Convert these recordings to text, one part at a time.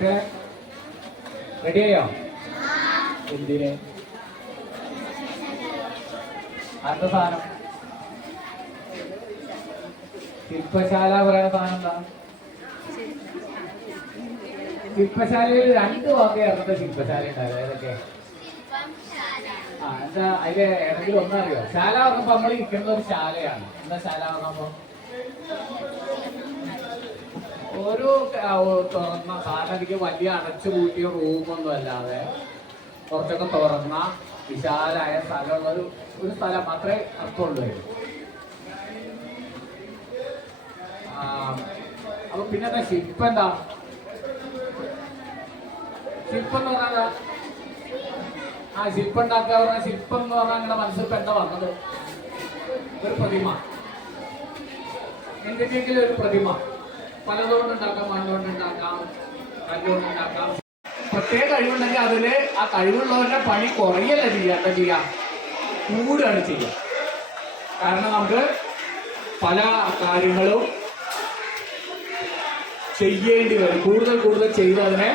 കുട്ടിയെ റെഡിയായോ എന്തിന്? അടുത്ത സാധനം. ശില്പശാല പറയുന്ന സാധനം എന്താ? ശില്പശാലയിൽ രണ്ട് വാക്ക് ചേർന്നിട്ട് ശില്പശാല ഉണ്ടാവില്ല ഏതൊക്കെ ആ എന്താ അതിൽ ഏതെങ്കിലും ഒന്നറിയോ? ശാല പറഞ്ഞപ്പോ നമ്മൾ ഇരിക്കുന്നത് ഒരു ശാലയാണ്. എന്താ ശാല പറഞ്ഞപ്പോ? ഒരു തുറന്ന ഓ- തുറന്ന വലിയ അടച്ചു പൂട്ടിയ റൂമൊന്നും അല്ലാതെ കുറച്ചൊക്കെ തുറന്ന വിശാലായ സ്ഥലമുള്ള ഒരു ഒരു സ്ഥലം മാത്രമേ അർത്ഥമുള്ളൂ. അപ്പൊ പിന്നെ എന്താ ഷിപ്പ് എന്താ? ഷിപ്പ് എന്ന് പറഞ്ഞാൽ ആ ശില്പം ഉണ്ടാക്കുക പറഞ്ഞ ശില്പം എന്ന് പറഞ്ഞാൽ നിങ്ങളുടെ മനസ്സിൽ ഇപ്പൊ എന്താ വന്നത്? ഒരു പ്രതിമ. എന്തിനെങ്കിലും ഒരു പ്രതിമ. പലതുകൊണ്ട് ഉണ്ടാക്കാം മണ്ണുകൊണ്ട് ഉണ്ടാക്കാം കല്ലുകൊണ്ട് ഉണ്ടാക്കാം പ്രത്യേക കഴിവുണ്ടെങ്കിൽ അതിൽ ആ കഴിവുള്ളവരുടെ പണി കുറയല്ല ചെയ്യാത്ത ചെയ്യുക കൂടുകയാണ് ചെയ്യുക കാരണം നമുക്ക് പല കാര്യങ്ങളും ചെയ്യേണ്ടി വരും. കൂടുതൽ കൂടുതൽ ചെയ്ത് അതിനെ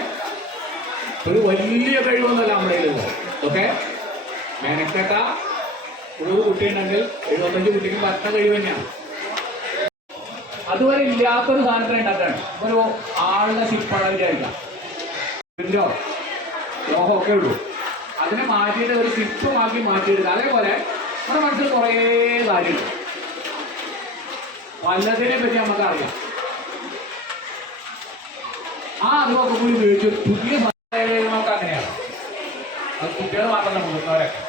ഒരു വലിയ കഴിവൊന്നുമല്ല നമ്മുടെ കയ്യിലുള്ളത്. ഓക്കെ? മെനക്കെട്ട ഒരു കുട്ടിയുണ്ടെങ്കിൽ എഴുപത്തഞ്ച് കുട്ടിക്ക് പത്ത കഴിവ് തന്നെയാണ്. അതുവരെ ഇല്ലാത്തൊരു സാധനത്തിന് ഉണ്ടാക്കാണ് ഒരു ആളുടെ ശിപ്പാണ് വിചാരിക്കാം ഇതിലോ ലോഹമൊക്കെ ഉള്ളൂ. അതിനെ മാറ്റിയിട്ട് ഒരു ശില്പമാക്കി മാറ്റിയെടുക്കുക അതേപോലെ നമ്മുടെ മനസ്സിൽ കുറേ കാര്യങ്ങൾ. പലതിനെ പറ്റി നമുക്ക് അറിയാം ആ അറിവൊക്കെ കൂടി ഉപയോഗിച്ച് പുതിയ നമുക്ക് അങ്ങനെയാണ് അത് കുട്ടികൾ മാത്രമല്ല മുതിർന്നവരൊക്കെ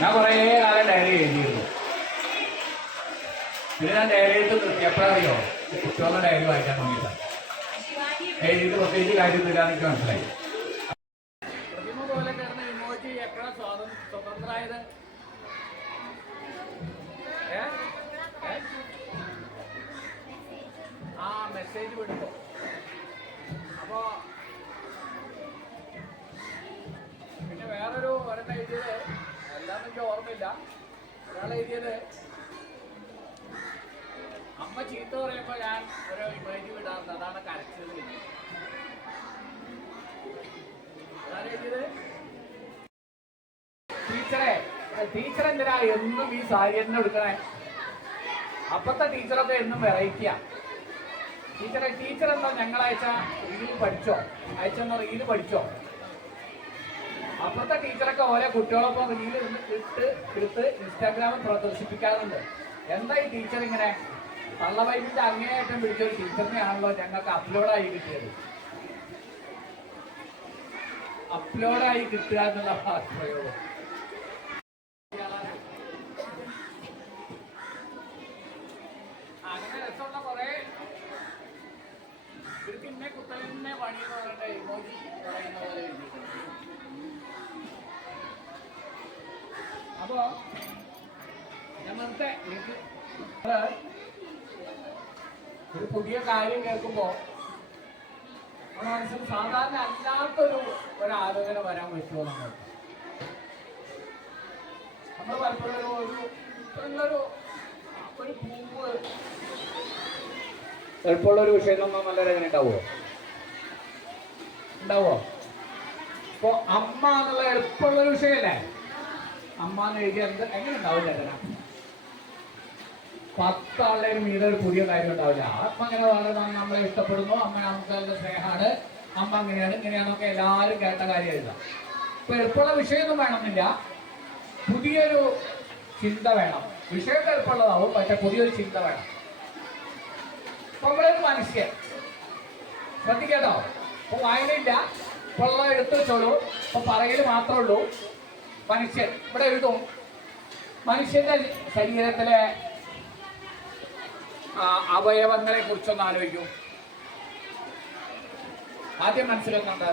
ഞാൻ കുറേ കാലം ഡയറി എഴുതിയിരുന്നു. പിന്നെ ഞാൻ ഡയറി എഴുത്ത് നിർത്തി. എപ്പോഴറിയോ കുട്ടികളുടെ ഡയറി വായിക്കാൻ തുടങ്ങിയിട്ടാണ് എഴുതിയിട്ട് പ്രത്യേകിച്ച് കാര്യമൊന്നുമില്ല എനിക്ക് മനസ്സിലായി. സ്വതന്ത്രമായത്? ആ മെസ്സേജ് വിടുമ്പോ അപ്പോ പിന്നെ വേറൊരു ഒരെണ്ണം എഴുതിയത് എല്ലാം എനിക്ക് ഓർമ്മയില്ല. ഒരാൾ എഴുതിയത് അമ്മ ചീത്ത പറയുമ്പോ ഞാൻ ഒരു ഇമേജ് വിടാറുണ്ട്. അതാണ് കരച്ചത് ടീച്ചറെ ടീച്ചർ എന്തിനാ എന്നും ഈ സാരി തന്നെ എടുക്കണേ അപ്പത്തെ ടീച്ചറൊക്കെ എന്നും വെറൈറ്റിയാ. ടീച്ചറെ ടീച്ചർ എന്താ ഞങ്ങൾ അയച്ച റീൽ പഠിച്ചോ? അയച്ച റീൽ പഠിച്ചോ? അപ്പുറത്തെ ടീച്ചറൊക്കെ ഓരോ കുട്ടികളൊപ്പം റീൽ ഇട്ട് എടുത്ത് ഇൻസ്റ്റാഗ്രാമിൽ പ്രദർശിപ്പിക്കാറുണ്ട്. എന്താ ഈ ടീച്ചർ ഇങ്ങനെ? തള്ളവൈകിട്ട് അങ്ങേയറ്റം പിടിച്ചൊരു ടീച്ചറിനെയാണല്ലോ ഞങ്ങൾക്ക് അപ്ലോഡായി കിട്ടിയത്. അപ്ലോഡായി കിട്ടുക എന്നുള്ള പ്രയോഗം അങ്ങനെ രസമുള്ള കുറെ ഇവർക്ക് ഇന്നെ കുത്തലിന്നെ പണി ഇമോജി പറയുന്ന പോലെ. അപ്പോ ഞാൻ നിർത്തെ എനിക്ക് ഒരു പുതിയ കാര്യം കേൾക്കുമ്പോ മനസ്സിൽ സാധാരണ അല്ലാത്തൊരു ഒരു ആലോചന വരാൻ പറ്റുമോ നമ്മൾ നമ്മൾ പലപ്പോഴും ഒരു ഇത്രയുള്ളൊരു ഒരു പൂവ് എളുപ്പമുള്ള ഒരു വിഷയത്തിലൊന്നും നല്ല രചന ഉണ്ടാവുമോ? ഉണ്ടാവോ ഇപ്പൊ അമ്മ എന്നുള്ള എളുപ്പമുള്ള ഒരു വിഷയമല്ലേ? അമ്മ എന്ന് എഴുതിയ എന്ത് എങ്ങനെ ഉണ്ടാവും രചന? പത്താളുടെ മീതെ പുതിയ കാര്യം ഉണ്ടാവില്ല. അമ്മ അങ്ങനെ വളരെ നമ്മളെ ഇഷ്ടപ്പെടുന്നു അമ്മ നമുക്ക് നല്ല സ്നേഹമാണ് അമ്മ അങ്ങനെയാണ് ഇങ്ങനെയാണൊക്കെ എല്ലാവരും കേട്ട കാര്യം എഴുതാം ഇപ്പൊ എളുപ്പമുള്ള വിഷയമൊന്നും വേണമെന്നില്ല. പുതിയൊരു ചിന്ത വേണം. വിഷയം എളുപ്പമുള്ളതാവും പക്ഷെ പുതിയൊരു ചിന്ത വേണം. നമ്മളൊരു മനുഷ്യൻ. ശ്രദ്ധിക്കേട്ടോ? ഇപ്പൊ വായനയില്ല. ഇപ്പൊ ഉള്ള എടുത്തു വെച്ചോളൂ. ഇപ്പൊ പറയൽ മാത്രമേ ഉള്ളൂ. മനുഷ്യൻ. ഇവിടെ എഴുതും. മനുഷ്യന്റെ ശരീരത്തിലെ അവയവങ്ങളെ കുറിച്ചൊന്ന് ആലോചിക്കൂ. ആദ്യം മനസ്സിലാക്കുന്നുണ്ട്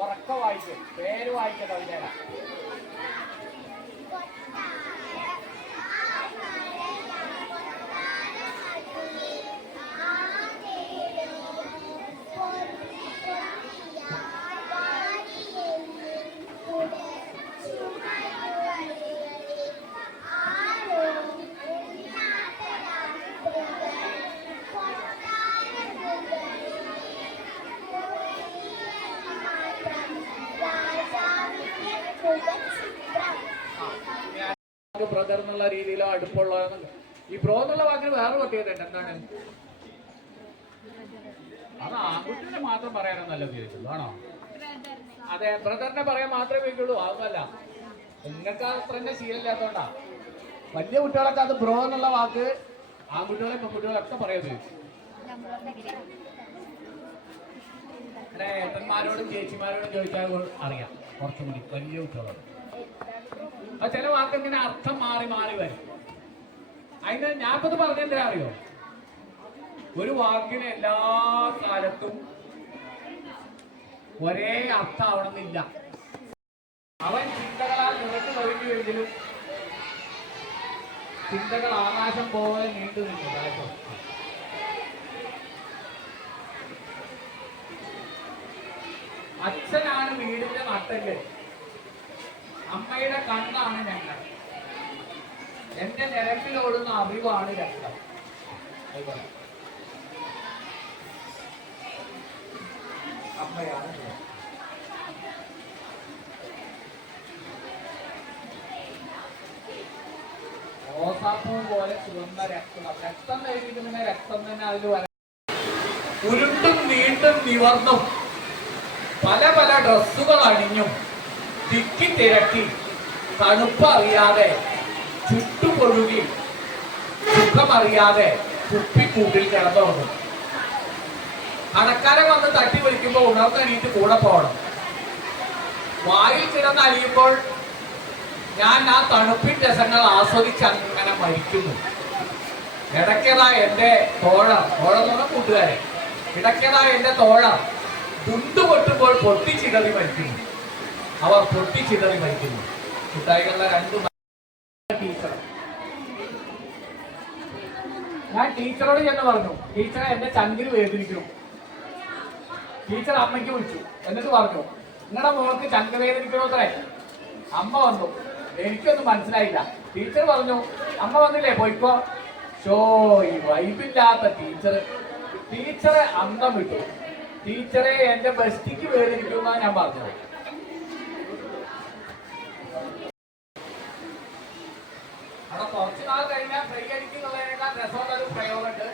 ഉറക്ക വായിക്കും. പേര് വായിക്കട്ടെ കവിതയുടെ ആ ബ്രദർ എന്നുള്ള രീതിയിലോ അടുപ്പുള്ള ഈ ബ്രോ എന്നുള്ള വാക്കിന് വേറെ പ്രത്യേകതയുണ്ട് എന്താണ്? അത് ആൺകുട്ടിനെ മാത്രം പറയാനൊന്നല്ല ഉപയോഗിക്കുള്ളൂ ആണോ? അതെ ബ്രദറിനെ പറയാൻ മാത്രമേ ഉപയോഗിക്കുള്ളൂ. അതൊന്നല്ല നിങ്ങൾക്ക് അത്ര തന്നെ ശീലമില്ലാത്തോണ്ടാ വലിയ കുട്ടികളൊക്കെ അത് ബ്രോ എന്നുള്ള വാക്ക് ആൺകുട്ടികളെ പെൺകുട്ടികളൊക്കെ പറയാൻ ഉപയോഗിക്കും. ഏട്ടന്മാരോടും ചേച്ചിമാരോടും ചോദിച്ചാൽ അറിയാം. കുറച്ചും കൂടി വലിയ കുട്ടികളോട് ചില വാക്ക് ഇങ്ങനെ അർത്ഥം മാറി മാറി വരും. അതിന് ഞാനിപ്പത് പറഞ്ഞെന്തിനാ അറിയോ? ഒരു വാക്കിന് എല്ലാ കാലത്തും ഒരേ അർത്ഥമാവണമെന്നില്ല. അവൻ ചിന്തകളാൽ നിറഞ്ഞു കവിഞ്ഞുവെങ്കിലും ചിന്തകൾ ആകാശം പോലെ നീണ്ടു നിന്നു കാലത്ത് അച്ഛനാണ് വീടിന്റെ നട്ടൽ അമ്മയുടെ കണ്ണാണ് രംഗം. എന്റെ നിരക്കിലോടുന്ന അറിവാണ് രക്തം. അമ്മയാണ്. റോസാപ്പൂ പോലെ ചുവന്ന രക്തം. രക്തം കഴിക്കുന്ന രക്തം തന്നെ അതിൽ വര ഉരുണ്ടും വീണ്ടും നിവർന്നും. പല പല ഡ്രസ്സുകൾ അണിഞ്ഞും. തിക്കി തിരക്കി തണുപ്പറിയാതെ ചുട്ടുപൊഴുകി സുഖമറിയാതെ കുപ്പിക്കൂട്ടിൽ കിടന്നുറങ്ങും. കടക്കാരൻ വന്ന് തട്ടി വിളിക്കുമ്പോൾ ഉണർന്നെണീറ്റ് കൂടെ പോകണം. വായിൽ കിടന്ന് അലിയുമ്പോൾ ഞാൻ ആ തണുപ്പിൻ രസങ്ങൾ ആസ്വദിച്ച് അങ്ങനെ മരിക്കുന്നു. ഇടയ്ക്കതാ എന്റെ തോഴ തോഴ എന്ന് കൂട്ടുകാരെ. ഇടയ്ക്കതാ എന്റെ തോഴ. ദുണ്ടുപൊട്ടുമ്പോൾ പൊട്ടുമ്പോൾ പൊട്ടിച്ചിതറി മരിക്കുന്നു. അവർ പൊട്ടിച്ചിതറി മരിക്കുന്നു കുട്ടായികളുടെ രണ്ടു ടീച്ചർ. ഞാൻ ടീച്ചറോട് ചെന്ന് പറഞ്ഞു ടീച്ചറെ എന്റെ ചങ്കിന് വേദനിക്കുന്നു. ടീച്ചർ അമ്മയ്ക്ക് വിളിച്ചു. എന്നിട്ട് പറഞ്ഞു നിങ്ങളുടെ മോൾക്ക് ചങ്ക് വേദനിക്കണോ അത്രേ അമ്മ വന്നു എനിക്കൊന്നും മനസ്സിലായില്ല. ടീച്ചർ പറഞ്ഞു അമ്മ വന്നില്ലേ പോയിക്കോ. ഷോ ഈ വൈബില്ലാത്ത ടീച്ചർ ടീച്ചറെ അന്തം വിട്ടു. ടീച്ചറെ എന്റെ ബസ്റ്റിക്ക് വേദനിക്കുമെന്നാ ഞാൻ പറഞ്ഞത്. അവിടെ കുറച്ച് നാൾ കഴിഞ്ഞാൽ ഫ്രൈ അടിക്കുന്നുള്ളതിനേക്കാൾ രസമുള്ള ഒരു പ്രയോഗമുണ്ട്.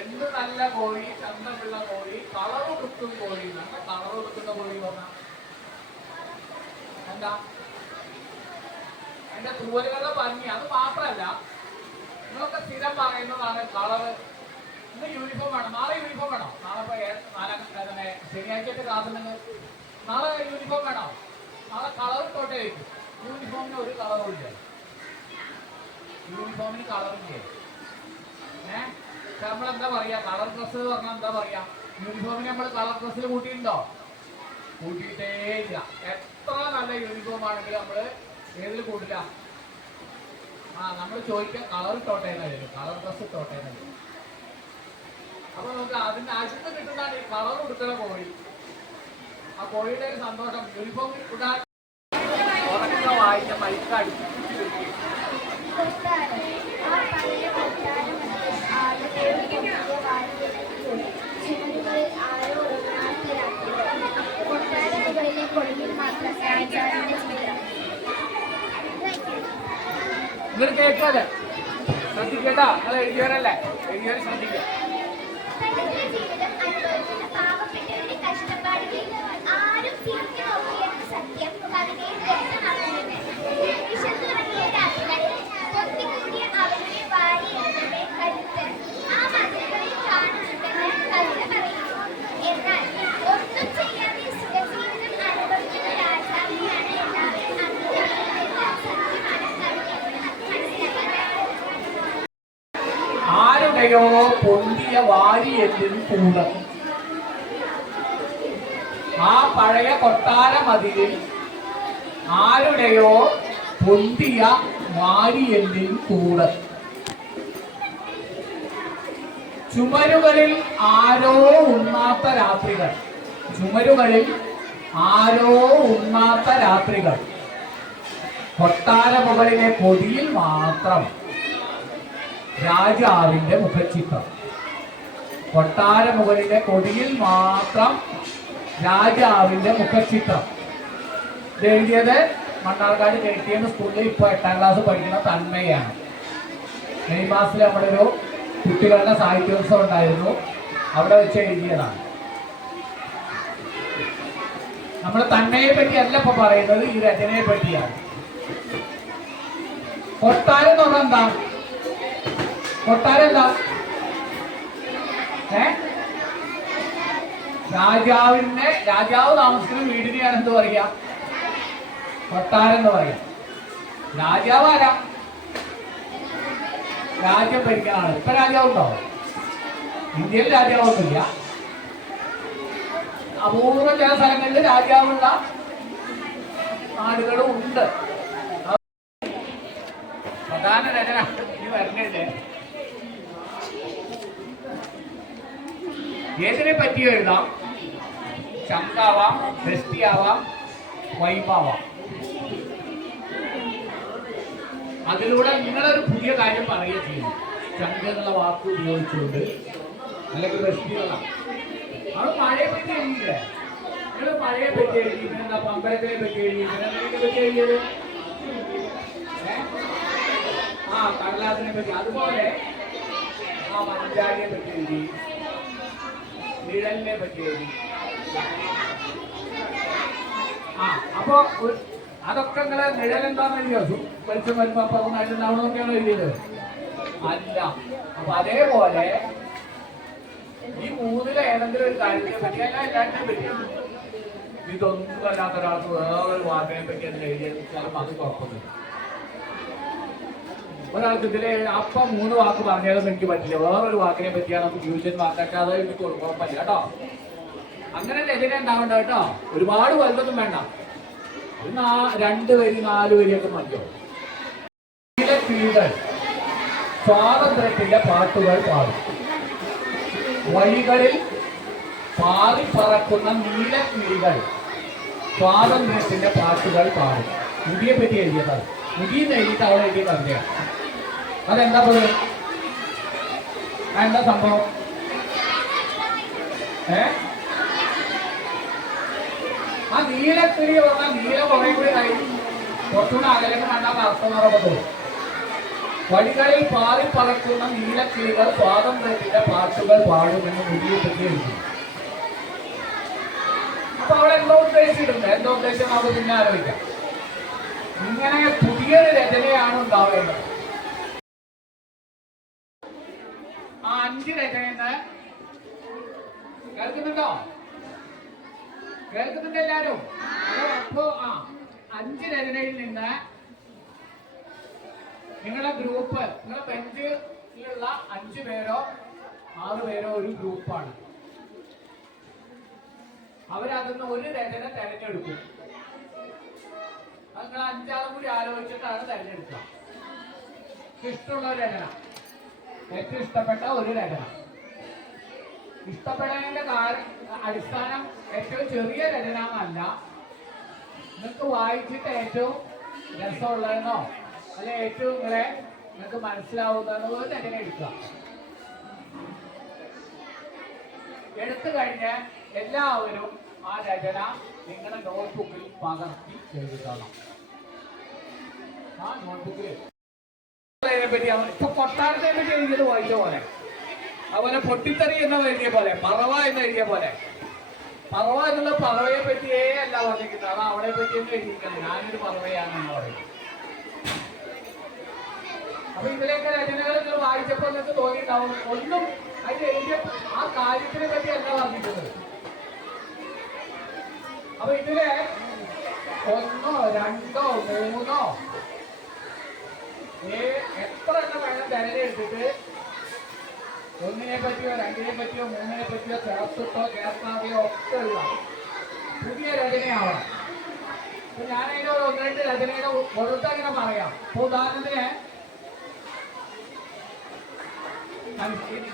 എന്ത് നല്ല കോഴി ചന്തമുള്ള കോഴി കളർ കൊടുക്കും കോഴി. നല്ല കളർ കൊടുക്കുന്ന കോഴി പറഞ്ഞ. എന്താ? അതിന്റെ തൂവലുകളുടെ ഭംഗി. അത് മാത്രമല്ല നിങ്ങളൊക്കെ സ്ഥിരം പറയുന്നതാണ് കളറ്. ഇന്ന് യൂണിഫോം വേണം. നാളെ യൂണിഫോം വേണോ? നാളെ നാലാം ക്ലാസ് നിങ്ങൾ നാളെ യൂണിഫോം വേണോ? നാളെ കളർ ഇട്ടോട്ടെ യൂണിഫോമിന് ഒരു കളറും ഇല്ല. യൂണിഫോമിന് കളറില്ലേ ഏ? നമ്മൾ എന്താ പറയാ? കളർ ഡ്രസ് പറഞ്ഞാൽ എന്താ പറയാ? യൂണിഫോമിന് നമ്മൾ കളർ ഡ്രസ്സിൽ കൂട്ടിയിട്ടുണ്ടോ? കൂട്ടിയിട്ടേ ഇല്ല എത്ര നല്ല യൂണിഫോം ആണെങ്കിലും നമ്മൾ ഏതിൽ കൂട്ടില്ല? ആ നമ്മൾ ചോദിക്കാൻ കളർ ഇട്ടോട്ടെ എന്നായിരുന്നു കളർ ഡ്രസ് ഇട്ടോട്ടെ എന്നായിരുന്നു അപ്പൊ നമുക്ക് അതിന്റെ ആശുപത്രി കിട്ടുന്നതാണ് ഈ കളർ കൊടുക്കുന്ന കോഴി. ആ കോഴിയുടെ ഒരു സന്തോഷം. യൂണിഫോം ഉറക്ക വായിച്ച മൈക്ക് അടിപ്പിച്ച് നിങ്ങൾ കേൾക്കാതെ. ശ്രദ്ധിക്കട്ടാ നിങ്ങൾ എഴുതിയവരല്ലേ? എഴുതിയവർ ശ്രദ്ധിക്കുക ആരുടെയോ പൊന്തിയ വാരിയെല്ലിൻ കൂട്? ആ പഴയ കൊട്ടാര മതിലിൽ ആരുടെയോ പൊന്തിയ വാരിയെല്ലിൻ കൂട്? ചുമരുകളിൽ ആരോ ഉണ്ണാത്ത രാത്രികൾ. ചുമരുകളിൽ ആരോ ഉണ്ണാത്ത രാത്രികൾ. കൊട്ടാര മുകളിലെ കൊടിയിൽ മാത്രം. രാജാവിന്റെ മുഖച്ചിത്രം. കൊട്ടാര മുകളിലെ കൊടിയിൽ മാത്രം രാജാവിന്റെ മുഖച്ചിത്രം. ഇത് എഴുതിയത് മണ്ണാർക്കാട് കെ സ്കൂളിൽ ഇപ്പോൾ എട്ടാം ക്ലാസ് പഠിക്കുന്ന തന്മയാണ്. മെയ് മാസത്തിൽ നമ്മുടെ ഒരു കുട്ടികളുടെ സാഹിത്യോത്സവം ഉണ്ടായിരുന്നു. അവിടെ വെച്ച് എഴുതിയതാണ്. നമ്മൾ തന്മയെ പറ്റിയല്ല ഇപ്പൊ പറയുന്നത് ഈ രചനയെ പറ്റിയാണ്. കൊട്ടാരം എന്ന് പറഞ്ഞാൽ എന്താ? കൊട്ടാരം എന്താ ഏ രാജാവ് താമസിക്കുന്ന വീടിനെയാണ് എന്ത് പറയാ കൊട്ടാരം എന്ന് പറയാ രാജാവ് ആരാ? രാജ്യം ഭരിക്കുന്ന ആൾ. ഇപ്പൊ രാജാവുണ്ടോ? ഇന്ത്യയിൽ രാജാവൊന്നുമില്ല. അപൂർവ ചില സ്ഥലങ്ങളിൽ രാജാവുള്ള നാടുകളും ഉണ്ട്. പ്രധാന രചന ഈ വരണല്ലേ ഏതിനെ പറ്റി എഴുതാം? ചങ്കാവാം ദൃഷ്ടിയാവാം വൈബാവാം അതിലൂടെ നിങ്ങളൊരു പുതിയ കാര്യം പറയുക ചെയ്യും. ചങ്ക എന്നുള്ള വാക്ക് ഉപയോഗിച്ചുകൊണ്ട്. അല്ലെങ്കിൽ ദൃഷ്ടിയുള്ള അത് പഴയ പറ്റി എഴുതിയില്ലേ? നിങ്ങൾ പഴയ പറ്റി എഴുതി. എന്താ പമ്പരത്തിനെ പറ്റി എഴുതി? എന്തിനെ പറ്റി എഴുതിയത്? ആ കടലാസിനെ പറ്റി. അതുപോലെ ആ മഞ്ചാരിയെ പറ്റി എഴുതി. നിഴലിനെ പറ്റി എഴുതി. ആ അപ്പൊ അതൊക്കെ നിങ്ങളെ നിഴൽ എന്താന്ന് എഴുതിയോ വെളിച്ചം വരുമ്പോ അപ്പൊ നാട്ടിലുണ്ടാവണമെന്നൊക്കെയാണ് എഴുതിയത്? അല്ല. അപ്പൊ അതേപോലെ ഈ മൂന്നിലെ ഏതെങ്കിലും ഒരു കാര്യത്തെ പറ്റി അല്ല എല്ലാറ്റിനെ പറ്റി ഇതൊന്നും അല്ലാത്ത ഒരാൾക്ക് വേറൊരു വാർത്തയെ പറ്റി എഴുതിയത് ചിലപ്പോൾ അത് കുഴപ്പമൊന്നുമില്ല. ഒരാൾക്ക് ഇതിലെ അപ്പം മൂന്ന് വാക്ക് പറഞ്ഞാലും എനിക്ക് പറ്റില്ല. വേറൊരു വാക്കിനെ പറ്റിയാണ് നമുക്ക് ഫ്യൂഷൻ വാക്കാക്കാതെ എനിക്ക് കുഴപ്പമില്ല കേട്ടോ. അങ്ങനെ എതിരെ ഉണ്ടാവണ്ട കേട്ടോ. ഒരുപാട് വലുതൊന്നും വേണ്ട. രണ്ട് വരി നാല് വരിയൊക്കെ മതിയോ? സ്വാതന്ത്ര്യത്തിന്റെ പാട്ടുകൾ പാടും. വഴികളിൽ പാറി പറക്കുന്ന നീലക്കിളികൾ സ്വാതന്ത്ര്യത്തിന്റെ പാട്ടുകൾ പാടും. മുടിയെ പറ്റി എഴുതിയതാണ് മുടിയെന്ന് എഴുതിയിട്ട് അവിടെ എഴുതിയ കവിതയാണ്. അതെന്താ പോലെ? എന്താ സംഭവം? ഏ? ആ നീലത്തിരി പറഞ്ഞാൽ നീല കുറെ കൂടി ആയി കുറച്ചുകൂടെ അകലേക്ക് കണ്ടാൽ അർത്ഥം നടക്കത്തുള്ളൂ വഴികളിൽ പാറി പറക്കുന്ന നീലക്കിളികൾ സ്വാതന്ത്ര്യത്തിന്റെ പാട്ടുകൾ പാടുമെന്ന് മുടിയെ പറ്റി എഴുതി. അപ്പൊ അവിടെ എന്തോ ഉദ്ദേശിച്ചിട്ടുണ്ട്. എന്തോ ഉദ്ദേശം നമുക്ക് പിന്നെ ആലോചിക്കാം. ഇങ്ങനെ പുതിയൊരു രചനയാണ് ഉണ്ടാവേണ്ടത്. അഞ്ച് രചനന്ന് കേൾക്കുന്നുണ്ടോ? കേൾക്കുന്നുണ്ട് എല്ലാരും അപ്പോ ആ അഞ്ച് രചനയിൽ നിന്ന് നിങ്ങളുടെ ഗ്രൂപ്പ് നിങ്ങളുടെ ബെഞ്ചിലുള്ള അഞ്ച് പേരോ ആറ് പേരോ ഒരു ഗ്രൂപ്പാണ് അവരതിന്ന് ഒരു രചന തെരഞ്ഞെടുക്കും. നിങ്ങൾ അഞ്ചാളും കൂടി ആലോചിച്ചിട്ടാണ് തെരഞ്ഞെടുക്കുക. ഇഷ്ടമുള്ള രചന ഏറ്റവും ഇഷ്ടപ്പെട്ട ഒരു രചന. ഇഷ്ടപ്പെടാനുള്ള അടിസ്ഥാനം ഏറ്റവും ചെറിയ രചന എന്നല്ല നിങ്ങൾക്ക് വായിച്ചിട്ട് ഏറ്റവും രസമുള്ളതെന്നോ അല്ലെ ഏറ്റവും നിങ്ങളെ നിങ്ങൾക്ക് മനസ്സിലാവുന്നതെന്നോ ഒരു രചന എടുക്കുക. എടുത്തു കഴിഞ്ഞ് എല്ലാവരും ആ രചന നിങ്ങളുടെ നോട്ട്ബുക്കിൽ പകർത്തി എഴുതണം. ആ നോട്ട്ബുക്കിൽ പറ്റി. ഇപ്പൊ കൊട്ടാരത്തെ പറ്റി എഴുതിയത് വായിച്ച പോലെ. അതുപോലെ പൊട്ടിത്തെറി എന്ന എഴുതിയ പോലെ പറവ എന്ന് എഴുതിയ പോലെ. പറവ എന്നുള്ള പറവയെ പറ്റിയേ അല്ല പറഞ്ഞിരിക്കുന്നത്. അത് അവളെ എന്ന് എഴുതിയിരിക്കുന്നത്. ഞാനൊരു പറവയാണെന്ന് പറയും. അപ്പൊ ഇതിലേക്ക് രചനകൾ നിങ്ങൾ വായിച്ചപ്പോൾ നിങ്ങൾക്ക് തോന്നിയിട്ടുണ്ടാവും. ഒന്നും അതിൽ എഴുതിയ ആ കാര്യത്തിനെ പറ്റി അല്ല പറഞ്ഞിട്ടുള്ളത് അപ്പൊ ഇതിൽ ഒന്നോ രണ്ടോ മൂന്നോ എത്ര എണ്ണം വേണം തിരഞ്ഞെടുത്തിട്ട് ഒന്നിനെ പറ്റിയോ രണ്ടിനെ പറ്റിയോ മൂന്നിനെ പറ്റിയോ ചേർത്തിട്ടോ ചേർത്താതെയോ ഒക്കെ ഉള്ള പുതിയ രചനയാവണം. അപ്പൊ ഞാൻ അതിന്റെ ഒരു ഒന്ന് രണ്ട് രചനയുടെ വെറുതെ അങ്ങനെ പറയാം. അപ്പൊ ഉദാഹരണത്തിന്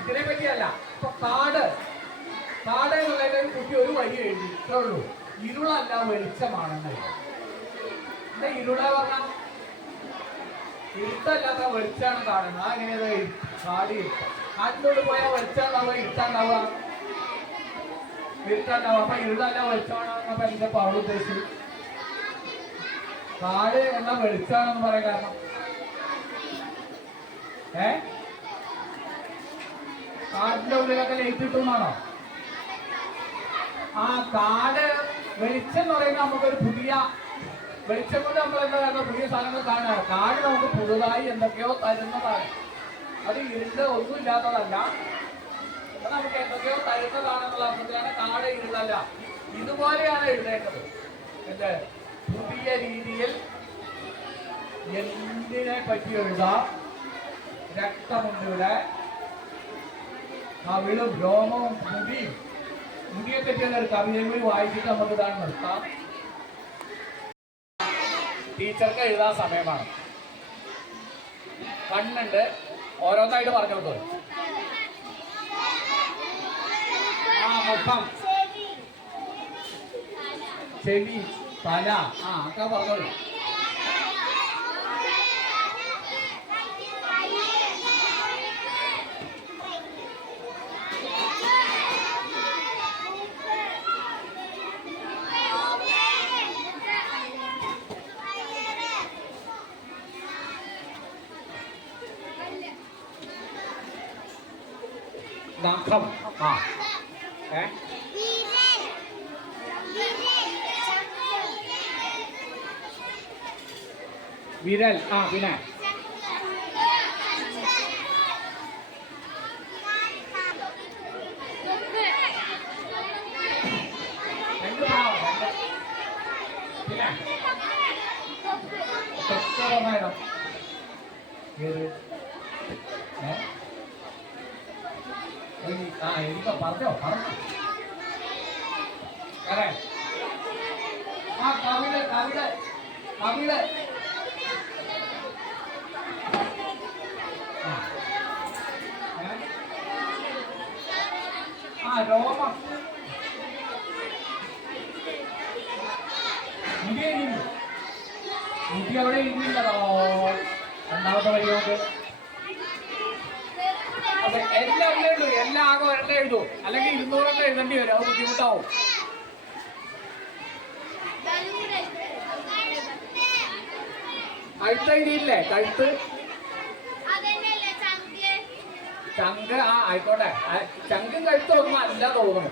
ഇതിനെ പറ്റിയല്ല. ഇപ്പൊ കാട്. കാട് എന്നുള്ളതിന്റെ കുട്ടി ഒരു വഴി എഴുതി. ഇത്രേ ഉള്ളൂ. ഇരുളല്ല വെളിച്ചമാണെന്ന്. ഇരുള പറഞ്ഞ? ഇരുട്ടല്ലാത്ത വെളിച്ചാണ് കാണുന്നത് അങ്ങനെ കാടി കാട്ടിലോട്ട് പോയാൽ വെളിച്ചാണ്ടാവുക ഇരുട്ടാണ്ടാവുക ഇരുട്ടാണ്ടാവുക അപ്പൊ ഇരുട്ടല്ല അപ്പൊ എന്റെ പാവൾ ഉദ്ദേശിച്ചു കാട് എന്ന വെളിച്ചാണെന്ന് പറയാൻ കാരണം. ഏ? കാടിന്റെ ഉള്ളിലൊക്കെ ലൈറ്റ് കിട്ടുന്നാണോ ആ കാട് വെളിച്ചം എന്ന് പറയുന്നത് നമുക്കൊരു പുതിയ വെളിച്ചം കൊണ്ട് നമ്മൾ പറയുക പുതിയ സാധനങ്ങൾ കാണുക. കാട് നമുക്ക് പുതുതായി എന്തൊക്കെയോ തരുന്നതാണ്. അത് ഇരുണ്ട് ഒന്നുമില്ലാത്തതല്ല. നമുക്ക് എന്തൊക്കെയോ തരുന്നതാണെന്നുള്ള അർത്ഥത്തിലാണ് കാട് ഇരുളല്ല ഇതുപോലെയാണ് എഴുതേണ്ടത്. എന്ത് പുതിയ രീതിയിൽ എന്തിനെ പറ്റി എഴുതാം? രക്തമുണ്ട് ഇവിടെ കവിളും രോമവും മുടിയും മുടിയെ പറ്റിയുള്ള ഒരു കവിതയും കൂടി വായിച്ചിട്ട് നമുക്ക് ഇതാണ് നിർത്താം. ടീച്ചർക്ക് എഴുതാൻ സമയമാണ്. കണ്ണുണ്ട്. ഓരോന്നായിട്ട് പറഞ്ഞു കൊടുത്തു ആ മുഖം. ചെവി. തല. ആ ഒക്കെ പറഞ്ഞോളൂ. നഖം ആ ഏ വിരൽ ആ പിന്നെ രണ്ട് ഭാവം രണ്ട് പിന്നെ തൊട്ടുറമേടം ഏത് ഏ ഒരു ആ എനിക്ക് പറഞ്ഞോ പറഞ്ഞോ പറയാം ആ കവിൾ കവിൾ കവിൾ ആ. ഏ? ആ രോമം മുടി അവിടെ ഇരുന്നില്ലതോ രണ്ടാമത്തെ വരിയോണ്ട് അപ്പൊ എല്ലാം എല്ലാം എഴുതൂ എല്ലാം ആകെ ഒരെണ്ണം എഴുതൂ അല്ലെങ്കിൽ ഇരുന്നൂറെണ്ണം എഴുതേണ്ടി വരും. അത് ബുദ്ധിമുട്ടാവും. കഴുത്ത് എഴുതിയില്ലേ കഴുത്ത്? ചങ്ക് ആ ആയിക്കോട്ടെ. ചങ്കും കഴുത്തും ഒന്നും അല്ല തോന്നുന്നു